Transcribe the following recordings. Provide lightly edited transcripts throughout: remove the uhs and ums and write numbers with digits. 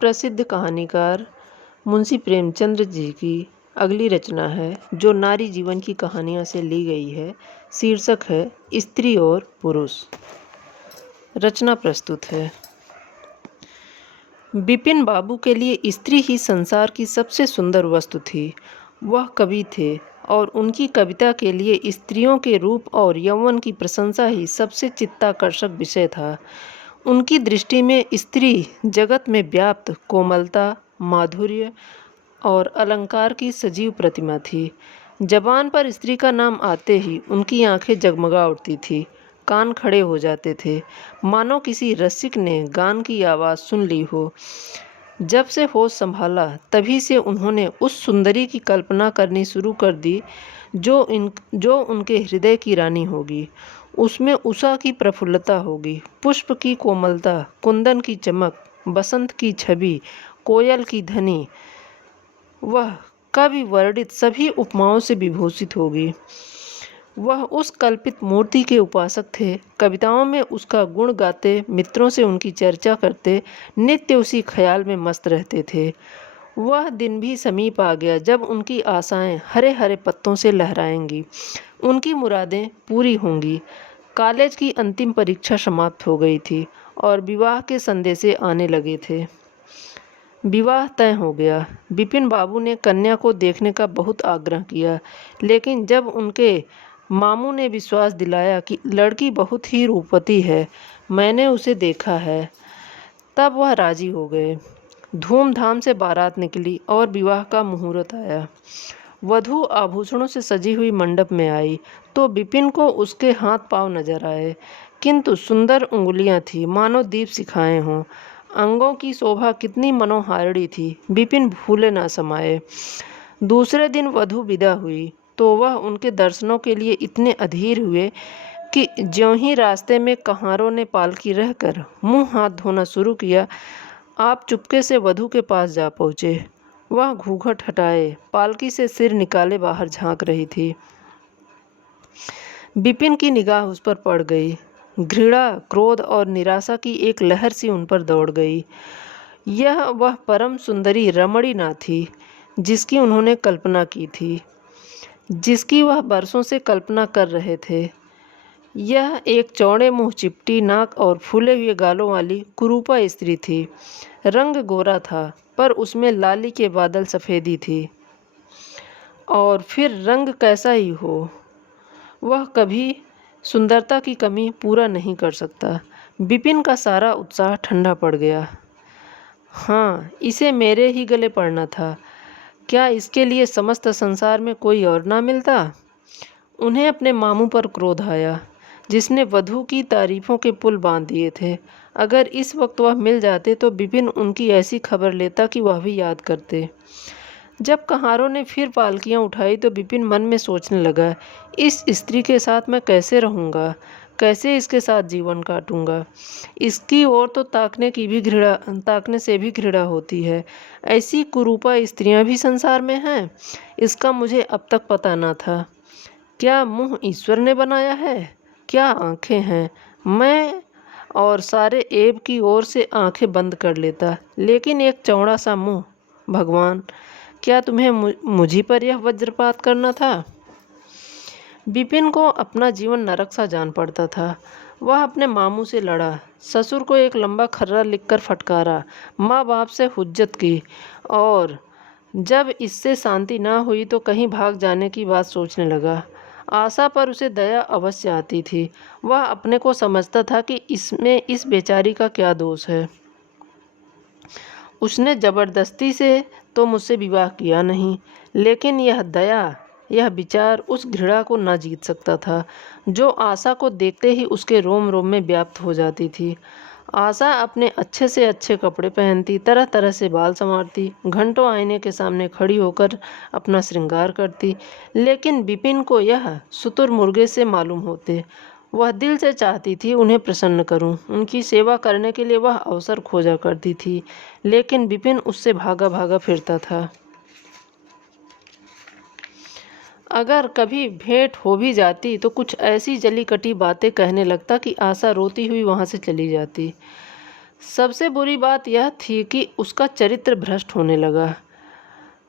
प्रसिद्ध कहानीकार मुंशी प्रेमचंद जी की अगली रचना है जो नारी जीवन की कहानियों से ली गई है। शीर्षक है स्त्री और पुरुष। रचना प्रस्तुत है। बिपिन बाबू के लिए स्त्री ही संसार की सबसे सुंदर वस्तु थी। वह कवि थे और उनकी कविता के लिए स्त्रियों के रूप और यौवन की प्रशंसा ही सबसे चित्ताकर्षक विषय था। उनकी दृष्टि में स्त्री जगत में व्याप्त कोमलता, माधुर्य और अलंकार की सजीव प्रतिमा थी। जबान पर स्त्री का नाम आते ही उनकी आंखें जगमगा उठती थी, कान खड़े हो जाते थे, मानो किसी रसिक ने गान की आवाज़ सुन ली हो। जब से होश संभाला तभी से उन्होंने उस सुंदरी की कल्पना करनी शुरू कर दी जो उनके हृदय की रानी होगी। उसमें उषा की प्रफुल्लता होगी, पुष्प की कोमलता, कुंदन की चमक, बसंत की छवि, कोयल की ध्वनि। वह कवि वर्णित सभी उपमाओं से विभूषित होगी। वह उस कल्पित मूर्ति के उपासक थे। कविताओं में उसका गुण गाते, मित्रों से उनकी चर्चा करते, नित्य उसी ख्याल में मस्त रहते थे। वह दिन भी समीप आ गया जब उनकी आशाएं हरे हरे पत्तों से लहराएंगी, उनकी मुरादें पूरी होंगी। कॉलेज की अंतिम परीक्षा समाप्त हो गई थी और विवाह के संदेशे आने लगे थे। विवाह तय हो गया। बिपिन बाबू ने कन्या को देखने का बहुत आग्रह किया, लेकिन जब उनके मामू ने विश्वास दिलाया कि लड़की बहुत ही रूपवती है, मैंने उसे देखा है, तब वह राजी हो गए। धूमधाम से बारात निकली और विवाह का मुहूर्त आया। वधू आभूषणों से सजी हुई मंडप में आई तो बिपिन को उसके हाथ पांव नजर आए, किंतु सुंदर उंगलियां थी मानो दीप शिखाएं हों। अंगों की शोभा कितनी मनोहारिणी थी, बिपिन भूले ना समाये। दूसरे दिन वधू विदा हुई तो वह उनके दर्शनों के लिए इतने अधीर हुए कि ज्यों ही रास्ते में कहारों ने पालकी रहकर मुंह हाथ धोना शुरू किया, आप चुपके से वधू के पास जा पहुँचे। वह घूंघट हटाए, पालकी से सिर निकाले बाहर झांक रही थी। बिपिन की निगाह उस पर पड़ गई। घृणा, क्रोध और निराशा की एक लहर सी उन पर दौड़ गई। यह वह परम सुंदरी रमणी ना थी जिसकी उन्होंने कल्पना की थी, जिसकी वह बरसों से कल्पना कर रहे थे। यह एक चौड़े मुंह, चिपटी नाक और फूले हुए गालों वाली कुरूपा स्त्री थी। रंग गोरा था पर उसमें लाली के बादल सफ़ेदी थी। और फिर रंग कैसा ही हो, वह कभी सुंदरता की कमी पूरा नहीं कर सकता। बिपिन का सारा उत्साह ठंडा पड़ गया। हाँ, इसे मेरे ही गले पड़ना था। क्या इसके लिए समस्त संसार में कोई और ना मिलता? उन्हें अपने मामू पर क्रोध आया, जिसने वधू की तारीफों के पुल बांध दिए थे। अगर इस वक्त वह मिल जाते तो बिपिन उनकी ऐसी खबर लेता कि वह भी याद करते। जब कहारों ने फिर पालकियां उठाई तो बिपिन मन में सोचने लगा, इस स्त्री के साथ मैं कैसे रहूँगा, कैसे इसके साथ जीवन काटूंगा। इसकी ओर तो ताकने से भी घृणा होती है। ऐसी कुरूपा स्त्रियां भी संसार में हैं, इसका मुझे अब तक पता न था। क्या मुंह ईश्वर ने बनाया है, क्या आंखें हैं। मैं और सारे ऐब की ओर से आंखें बंद कर लेता, लेकिन एक चौड़ा सा मुंह। भगवान, क्या तुम्हें मुझी पर यह वज्रपात करना था? बिपिन को अपना जीवन नरक सा जान पड़ता था। वह अपने मामू से लड़ा, ससुर को एक लंबा खर्रा लिखकर फटकारा, माँ बाप से हुज्जत की, और जब इससे शांति ना हुई तो कहीं भाग जाने की बात सोचने लगा। आशा पर उसे दया अवश्य आती थी। वह अपने को समझता था कि इसमें इस बेचारी का क्या दोष है। उसने जबरदस्ती से तो मुझसे विवाह किया नहीं, लेकिन यह दया, यह विचार उस घृणा को न जीत सकता था जो आशा को देखते ही उसके रोम रोम में व्याप्त हो जाती थी। आशा अपने अच्छे से अच्छे कपड़े पहनती, तरह तरह से बाल संवारती, घंटों आईने के सामने खड़ी होकर अपना श्रृंगार करती, लेकिन बिपिन को यह शुतुरमुर्गे से मालूम होते। वह दिल से चाहती थी उन्हें प्रसन्न करूं, उनकी सेवा करने के लिए वह अवसर खोजा करती थी, लेकिन बिपिन उससे भागा भागा फिरता था। अगर कभी भेंट हो भी जाती तो कुछ ऐसी जली कटी बातें कहने लगता कि आशा रोती हुई वहाँ से चली जाती। सबसे बुरी बात यह थी कि उसका चरित्र भ्रष्ट होने लगा।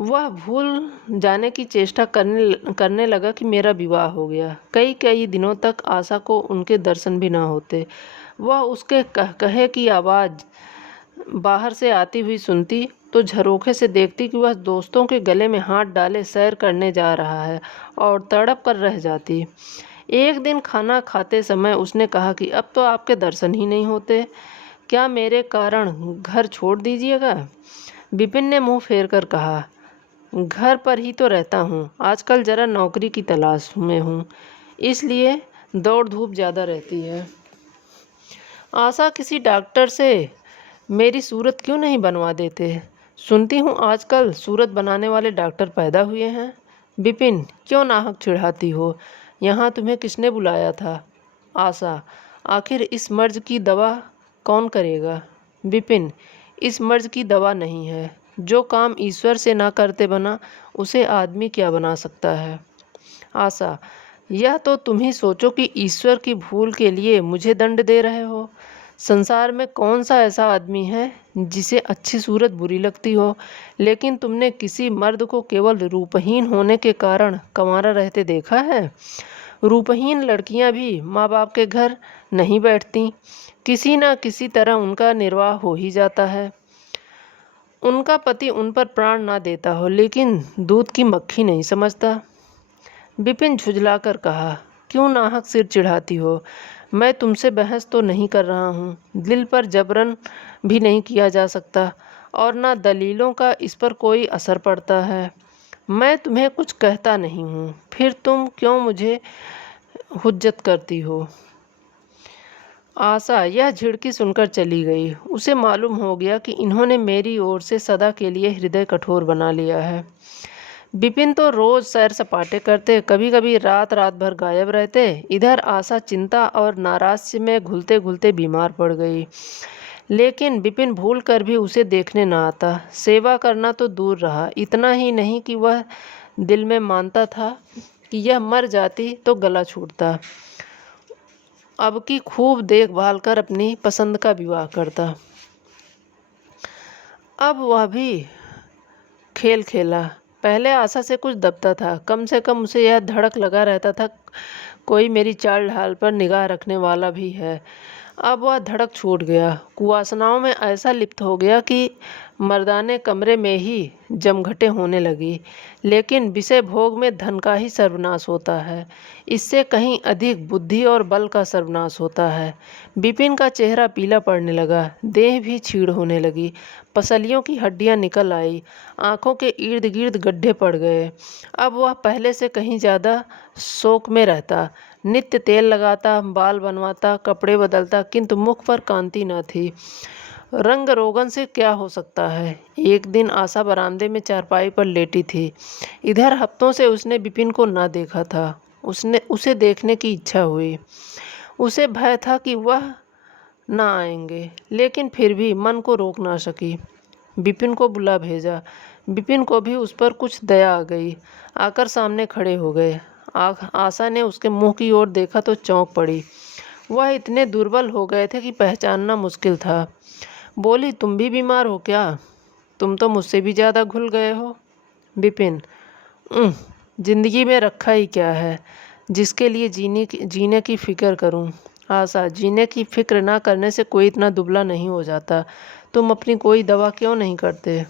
वह भूल जाने की चेष्टा करने लगा कि मेरा विवाह हो गया। कई कई दिनों तक आशा को उनके दर्शन भी न होते। वह उसके कहे की आवाज़ बाहर से आती हुई सुनती तो झरोखे से देखती कि वह दोस्तों के गले में हाथ डाले सैर करने जा रहा है और तड़प कर रह जाती। एक दिन खाना खाते समय उसने कहा कि अब तो आपके दर्शन ही नहीं होते, क्या मेरे कारण घर छोड़ दीजिएगा? विपिन ने मुंह फेर कर कहा, घर पर ही तो रहता हूँ, आजकल ज़रा नौकरी की तलाश में हूँ, इसलिए दौड़ धूप ज़्यादा रहती है। आशा, किसी डॉक्टर से मेरी सूरत क्यों नहीं बनवा देते? सुनती हूँ आजकल सूरत बनाने वाले डॉक्टर पैदा हुए हैं। विपिन, क्यों नाहक चिढ़ाती हो? यहाँ तुम्हें किसने बुलाया था? आशा, आखिर इस मर्ज की दवा कौन करेगा? विपिन, इस मर्ज की दवा नहीं है। जो काम ईश्वर से ना करते बना, उसे आदमी क्या बना सकता है? आशा, यह तो तुम ही सोचो कि ईश्वर की भूल के लिए मुझे दंड दे रहे हो। संसार में कौन सा ऐसा आदमी है जिसे अच्छी सूरत बुरी लगती हो, लेकिन तुमने किसी मर्द को केवल रूपहीन होने के कारण कंवारा रहते देखा है? रूपहीन लड़कियां भी माँ बाप के घर नहीं बैठती, किसी न किसी तरह उनका निर्वाह हो ही जाता है। उनका पति उन पर प्राण ना देता हो, लेकिन दूध की मक्खी नहीं समझता। विपिन झुँझलाकर कहा, क्यों नाहक सिर चिढ़ाती हो? मैं तुमसे बहस तो नहीं कर रहा हूँ। दिल पर जबरन भी नहीं किया जा सकता और ना दलीलों का इस पर कोई असर पड़ता है। मैं तुम्हें कुछ कहता नहीं हूँ, फिर तुम क्यों मुझे हुज्जत करती हो? आशा यह झिड़की सुनकर चली गई। उसे मालूम हो गया कि इन्होंने मेरी ओर से सदा के लिए हृदय कठोर बना लिया है। विपिन तो रोज सैर सपाटे करते, कभी कभी रात रात भर गायब रहते। इधर आशा चिंता और नाराज़ में घुलते घुलते बीमार पड़ गई। लेकिन विपिन भूल कर भी उसे देखने न आता। सेवा करना तो दूर रहा, इतना ही नहीं कि वह दिल में मानता था कि यह मर जाती तो गला छूटता। अब की खूब देखभाल कर अपनी पसंद का विवाह करता। अब वह भी खेल खेला। पहले आशा से कुछ दबता था, कम से कम उसे यह धड़क लगा रहता था कोई मेरी चाल ढाल पर निगाह रखने वाला भी है। अब वह धड़क छूट गया। कुवासनाओं में ऐसा लिप्त हो गया कि मर्दाने कमरे में ही जमघटे होने लगी। लेकिन विषय भोग में धन का ही सर्वनाश होता है, इससे कहीं अधिक बुद्धि और बल का सर्वनाश होता है। विपिन का चेहरा पीला पड़ने लगा, देह भी छीड़ होने लगी, पसलियों की हड्डियां निकल आई, आंखों के इर्द गिर्द गड्ढे पड़ गए। अब वह पहले से कहीं ज़्यादा शोक में रहता। नित्य तेल लगाता, बाल बनवाता, कपड़े बदलता, किंतु मुख पर कांति न थी। रंग रोगन से क्या हो सकता है? एक दिन आशा बरामदे में चारपाई पर लेटी थी। इधर हफ्तों से उसने विपिन को ना देखा था। उसे देखने की इच्छा हुई। उसे भय था कि वह ना आएंगे, लेकिन फिर भी मन को रोक ना सकी। विपिन को बुला भेजा। विपिन को भी उस पर कुछ दया आ गई। आकर सामने खड़े हो गए। आशा ने उसके मुंह की ओर देखा तो चौंक पड़ी। वह इतने दुर्बल हो गए थे कि पहचानना मुश्किल था। बोली, तुम भी बीमार हो क्या? तुम तो मुझसे भी ज़्यादा घुल गए हो। विपिन, जिंदगी में रखा ही क्या है जिसके लिए जीने की फिक्र करूं? आशा, जीने की फिक्र ना करने से कोई इतना दुबला नहीं हो जाता। तुम अपनी कोई दवा क्यों नहीं करते?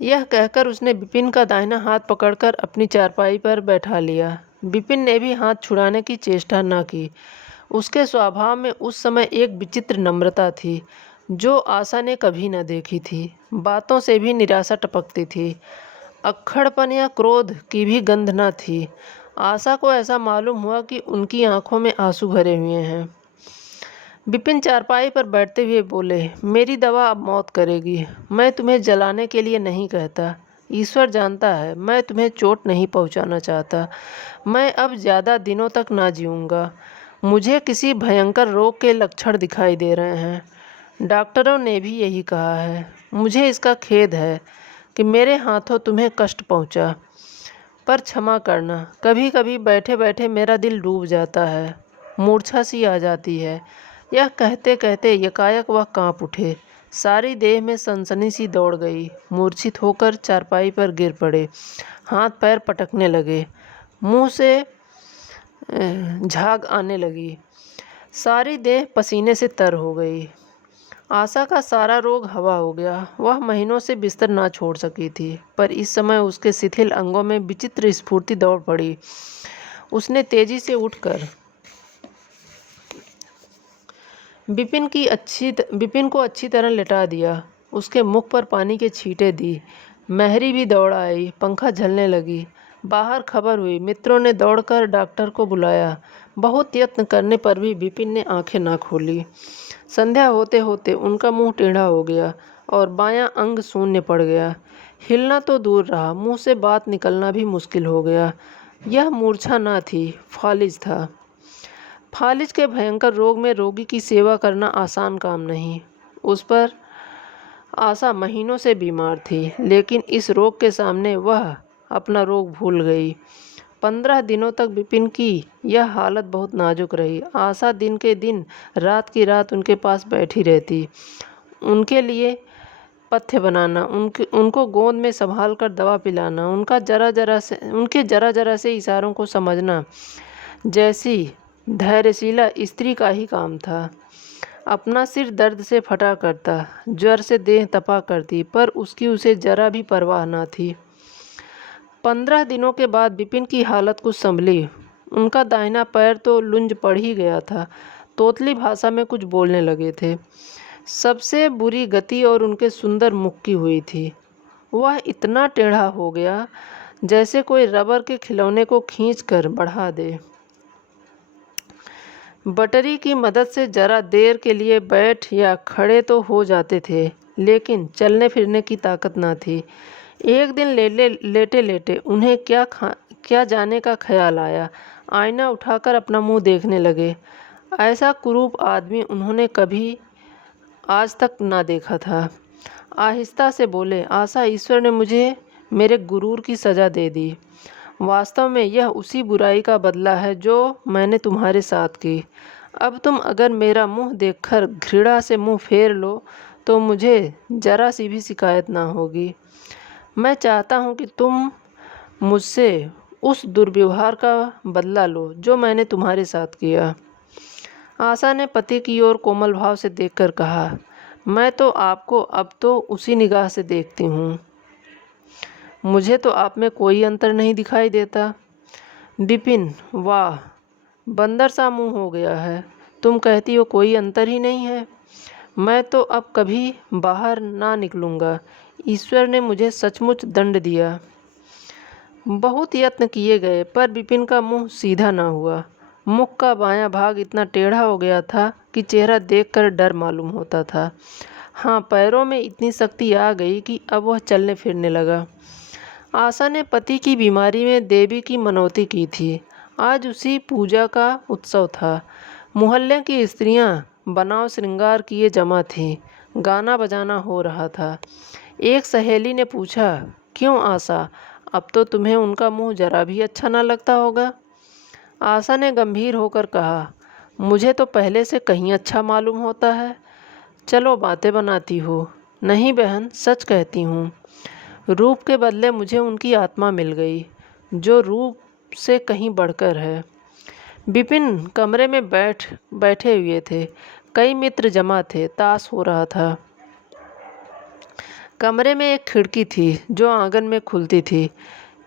यह कहकर उसने विपिन का दाहिना हाथ पकड़कर अपनी चारपाई पर बैठा लिया। विपिन ने भी हाथ छुड़ाने की चेष्टा न की। उसके स्वभाव में उस समय एक विचित्र नम्रता थी जो आशा ने कभी न देखी थी। बातों से भी निराशा टपकती थी। अक्खड़पन या क्रोध की भी गंध न थी। आशा को ऐसा मालूम हुआ कि उनकी आंखों में आंसू भरे हुए हैं। विपिन चारपाई पर बैठते हुए बोले, मेरी दवा अब मौत करेगी। मैं तुम्हें जलाने के लिए नहीं कहता। ईश्वर जानता है मैं तुम्हें चोट नहीं पहुंचाना चाहता। मैं अब ज़्यादा दिनों तक ना जीऊँगा। मुझे किसी भयंकर रोग के लक्षण दिखाई दे रहे हैं। डॉक्टरों ने भी यही कहा है। मुझे इसका खेद है कि मेरे हाथों तुम्हें कष्ट पहुंचा, पर क्षमा करना। कभी कभी बैठे बैठे मेरा दिल डूब जाता है, मूर्छा सी आ जाती है। यह कहते कहते यकायक वह कांप उठे। सारी देह में सनसनी सी दौड़ गई। मूर्छित होकर चारपाई पर गिर पड़े। हाथ पैर पटकने लगे। मुंह से झाग आने लगी। सारी देह पसीने से तर हो गई। आशा का सारा रोग हवा हो गया। वह महीनों से बिस्तर ना छोड़ सकी थी, पर इस समय उसके शिथिल अंगों में विचित्र स्फूर्ति दौड़ पड़ी। उसने तेजी से उठकर विपिन को अच्छी तरह लिटा दिया। उसके मुख पर पानी के छींटे दी। महरी भी दौड़ आई। पंखा झलने लगी। बाहर खबर हुई। मित्रों ने दौड़कर डॉक्टर को बुलाया। बहुत यत्न करने पर भी विपिन ने आंखें ना खोली। संध्या होते होते उनका मुंह टेढ़ा हो गया और बायां अंग शून्य पड़ गया। हिलना तो दूर रहा, मुंह से बात निकलना भी मुश्किल हो गया। यह मूर्छा न थी, फालिज था। फालिज के भयंकर रोग में रोगी की सेवा करना आसान काम नहीं। उस पर आशा महीनों से बीमार थी, लेकिन इस रोग के सामने वह अपना रोग भूल गई। 15 दिनों तक विपिन की यह हालत बहुत नाजुक रही। आशा दिन के दिन, रात की रात उनके पास बैठी रहती। उनके लिए पथ्य बनाना, उनको गोद में संभाल कर दवा पिलाना, उनके जरा जरा से इशारों को समझना जैसी धैर्यशीला स्त्री का ही काम था। अपना सिर दर्द से फटा करता, ज्वर से देह तपा करती, पर उसकी उसे जरा भी परवाह न थी। 15 दिनों के बाद विपिन की हालत कुछ संभली। उनका दाहिना पैर तो लुंज पड़ ही गया था। तोतली भाषा में कुछ बोलने लगे थे। सबसे बुरी गति और उनके सुंदर मुख की हुई थी। वह इतना टेढ़ा हो गया जैसे कोई रबर के खिलौने को खींचकर बढ़ा दे। बटरी की मदद से जरा देर के लिए बैठ या खड़े तो हो जाते थे, लेकिन चलने फिरने की ताकत न थी। एक दिन लेटे लेटे उन्हें क्या जाने का ख्याल आया। आईना उठाकर अपना मुंह देखने लगे। ऐसा कुरूप आदमी उन्होंने कभी आज तक ना देखा था। आहिस्ता से बोले, आशा, ईश्वर ने मुझे मेरे गुरूर की सज़ा दे दी। वास्तव में यह उसी बुराई का बदला है जो मैंने तुम्हारे साथ की। अब तुम अगर मेरा मुंह देखकर घृणा से मुंह फेर लो तो मुझे जरा सी भी शिकायत ना होगी। मैं चाहता हूँ कि तुम मुझसे उस दुर्व्यवहार का बदला लो जो मैंने तुम्हारे साथ किया। आशा ने पति की ओर कोमल भाव से देखकर कहा, मैं तो आपको अब तो उसी निगाह से देखती हूँ। मुझे तो आप में कोई अंतर नहीं दिखाई देता। विपिन, वाह, बंदर सा मुंह हो गया है। तुम कहती हो कोई अंतर ही नहीं है। मैं तो अब कभी बाहर ना निकलूँगा। ईश्वर ने मुझे सचमुच दंड दिया। बहुत यत्न किए गए, पर विपिन का मुंह सीधा ना हुआ। मुख का बायां भाग इतना टेढ़ा हो गया था कि चेहरा देखकर डर मालूम होता था। हाँ, पैरों में इतनी शक्ति आ गई कि अब वह चलने फिरने लगा। आशा ने पति की बीमारी में देवी की मनौती की थी। आज उसी पूजा का उत्सव था। मोहल्ले की स्त्रियां बनाव श्रृंगार किए जमा थीं। गाना बजाना हो रहा था। एक सहेली ने पूछा, क्यों आशा, अब तो तुम्हें उनका मुंह जरा भी अच्छा ना लगता होगा। आशा ने गंभीर होकर कहा, मुझे तो पहले से कहीं अच्छा मालूम होता है। चलो बातें बनाती हो। नहीं बहन, सच कहती हूँ। रूप के बदले मुझे उनकी आत्मा मिल गई, जो रूप से कहीं बढ़कर है। विपिन कमरे में बैठे हुए थे। कई मित्र जमा थे। ताश हो रहा था। कमरे में एक खिड़की थी जो आंगन में खुलती थी।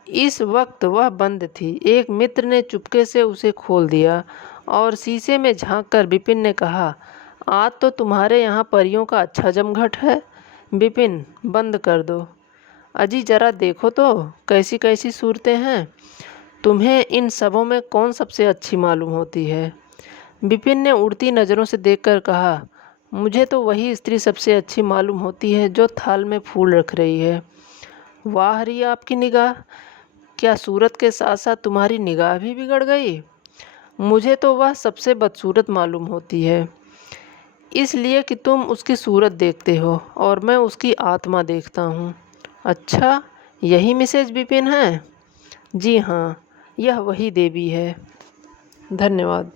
इस वक्त वह बंद थी। एक मित्र ने चुपके से उसे खोल दिया और शीशे में झांककर विपिन ने कहा, आज तो तुम्हारे यहाँ परियों का अच्छा जमघट है। विपिन, बंद कर दो। अजी जरा देखो तो कैसी कैसी सूरतें हैं। तुम्हें इन सबों में कौन सबसे अच्छी मालूम होती है। विपिन ने उड़ती नज़रों से देखकर कहा, मुझे तो वही स्त्री सबसे अच्छी मालूम होती है जो थाल में फूल रख रही है। वाह री आपकी निगाह, क्या सूरत के साथ साथ तुम्हारी निगाह भी बिगड़ गई। मुझे तो वह सबसे बदसूरत मालूम होती है, इसलिए कि तुम उसकी सूरत देखते हो और मैं उसकी आत्मा देखता हूँ। अच्छा, यही मिसेज विपिन है। जी हाँ, यह वही देवी है। धन्यवाद।